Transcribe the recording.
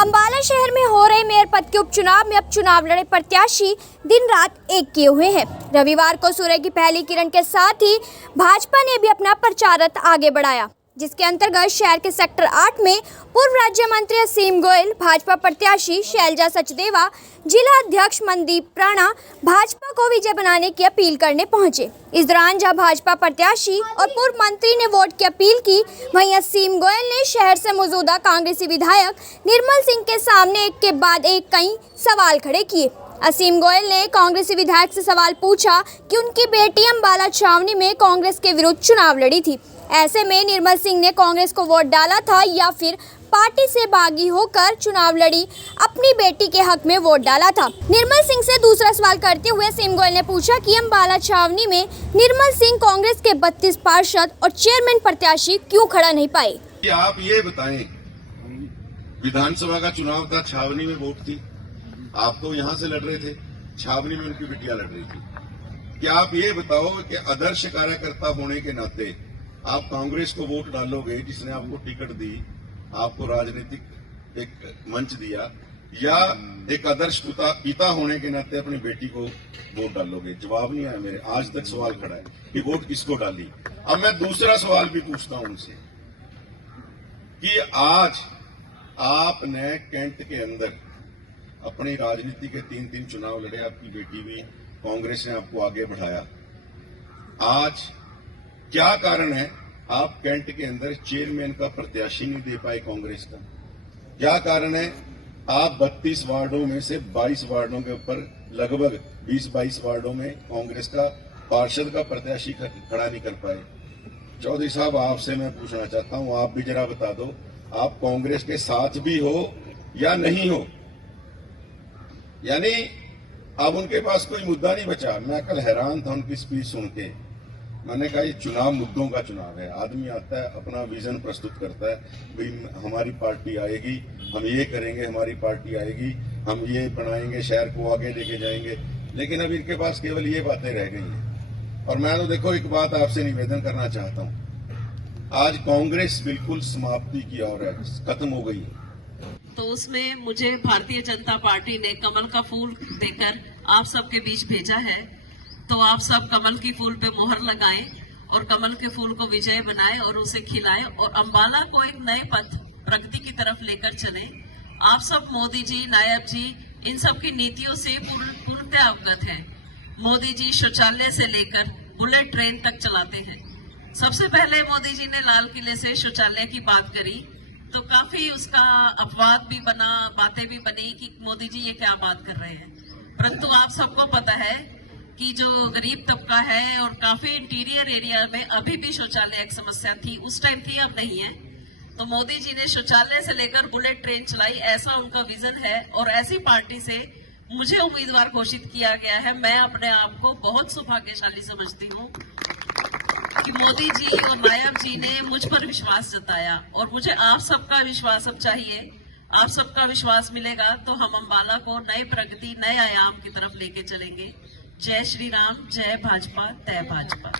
अंबाला शहर में हो रहे मेयर पद के उपचुनाव में अब चुनाव लड़े प्रत्याशी दिन रात एक किए हुए हैं। रविवार को सूर्य की पहली किरण के साथ ही भाजपा ने भी अपना प्रचार रथ आगे बढ़ाया, जिसके अंतर्गत शहर के सेक्टर 8 में पूर्व राज्य मंत्री असीम गोयल, भाजपा प्रत्याशी शैलजा सचदेवा, जिला अध्यक्ष मनदीप राणा भाजपा को विजय बनाने की अपील करने पहुंचे। इस दौरान जहां भाजपा प्रत्याशी और पूर्व मंत्री ने वोट की अपील की, वहीं असीम गोयल ने शहर से मौजूदा कांग्रेसी विधायक निर्मल सिंह के सामने एक के बाद एक कई सवाल खड़े किए। असीम गोयल ने कांग्रेसी विधायक से सवाल पूछा कि उनकी बेटी अंबाला छावनी में कांग्रेस के विरुद्ध चुनाव लड़ी थी, ऐसे में निर्मल सिंह ने कांग्रेस को वोट डाला था या फिर पार्टी से बागी होकर चुनाव लड़ी अपनी बेटी के हक में वोट डाला था। निर्मल सिंह से दूसरा सवाल करते हुए असीम गोयल ने पूछा कि अंबाला छावनी में निर्मल सिंह कांग्रेस के 32 पार्षद और चेयरमैन प्रत्याशी क्यों खड़ा नहीं पाए। आप ये बताएं, विधानसभा का चुनाव था, छावनी में वोट थी, आप तो यहाँ से लड़ रहे थे, छावनी में उनकी बिटिया लड़ रही थी। क्या आप ये बताओ कि आदर्श कार्यकर्ता होने के नाते आप कांग्रेस को वोट डालोगे जिसने आपको टिकट दी, आपको राजनीतिक एक मंच दिया, या एक आदर्श पिता होने के नाते अपनी बेटी को वोट डालोगे? जवाब नहीं आया मेरे, आज तक सवाल खड़ा है कि वोट किसको डाली। अब मैं दूसरा सवाल भी पूछता हूं उनसे कि आज आपने कैंट के अंदर अपनी राजनीति के 3 चुनाव लड़े, आपकी बेटी भी, कांग्रेस ने आपको आगे बढ़ाया। आज क्या कारण है आप कैंट के अंदर चेयरमैन का प्रत्याशी नहीं दे पाए कांग्रेस का? क्या कारण है आप 32 वार्डों में से 22 वार्डों के ऊपर लगभग 20-22 वार्डों में कांग्रेस का पार्षद का प्रत्याशी खड़ा नहीं कर पाए? चौधरी साहब, आपसे मैं पूछना चाहता हूं, आप भी जरा बता दो, आप कांग्रेस के साथ भी हो या नहीं हो? यानी अब उनके पास कोई मुद्दा नहीं बचा। मैं कल हैरान था उनकी स्पीच सुन के। मैंने कहा ये चुनाव मुद्दों का चुनाव है। आदमी आता है, अपना विजन प्रस्तुत करता है, भाई हमारी पार्टी आएगी, हम ये करेंगे, हमारी पार्टी आएगी, हम ये बनाएंगे, शहर को आगे लेके जाएंगे। लेकिन अब इनके पास केवल ये बातें रह गई हैं। और मैं तो देखो एक बात आपसे निवेदन करना चाहता हूँ, आज कांग्रेस बिल्कुल समाप्ति की ओर है, खत्म हो गई है। तो उसमें मुझे भारतीय जनता पार्टी ने कमल का फूल देकर आप सबके बीच भेजा है। तो आप सब कमल की फूल पे मोहर लगाएं और कमल के फूल को विजय बनाएं और उसे खिलाएं और अंबाला को एक नए पथ प्रगति की तरफ लेकर चलें। आप सब मोदी जी, नायब जी, इन सब की नीतियों से पूर्णतः अवगत हैं। मोदी जी शौचालय से लेकर बुलेट ट्रेन तक चलाते हैं। सबसे पहले मोदी जी ने लाल किले से शौचालय की बात करी तो काफी उसका अपवाद भी बना, बातें भी बनी कि मोदी जी ये क्या बात कर रहे हैं। परंतु आप सबको पता है कि जो गरीब तबका है और काफी इंटीरियर एरिया में अभी भी शौचालय एक समस्या थी, उस टाइम थी, अब नहीं है। तो मोदी जी ने शौचालय से लेकर बुलेट ट्रेन चलाई, ऐसा उनका विजन है। और ऐसी पार्टी से मुझे उम्मीदवार घोषित किया गया है। मैं अपने आप को बहुत सौभाग्यशाली समझती हूँ कि मोदी जी और नायब जी ने मुझ पर विश्वास जताया और मुझे आप सबका विश्वास अब चाहिए। आप सबका विश्वास मिलेगा तो हम अंबाला को नई प्रगति, नए आयाम की तरफ लेके चलेंगे। जय श्री राम, जय भाजपा, तय भाजपा।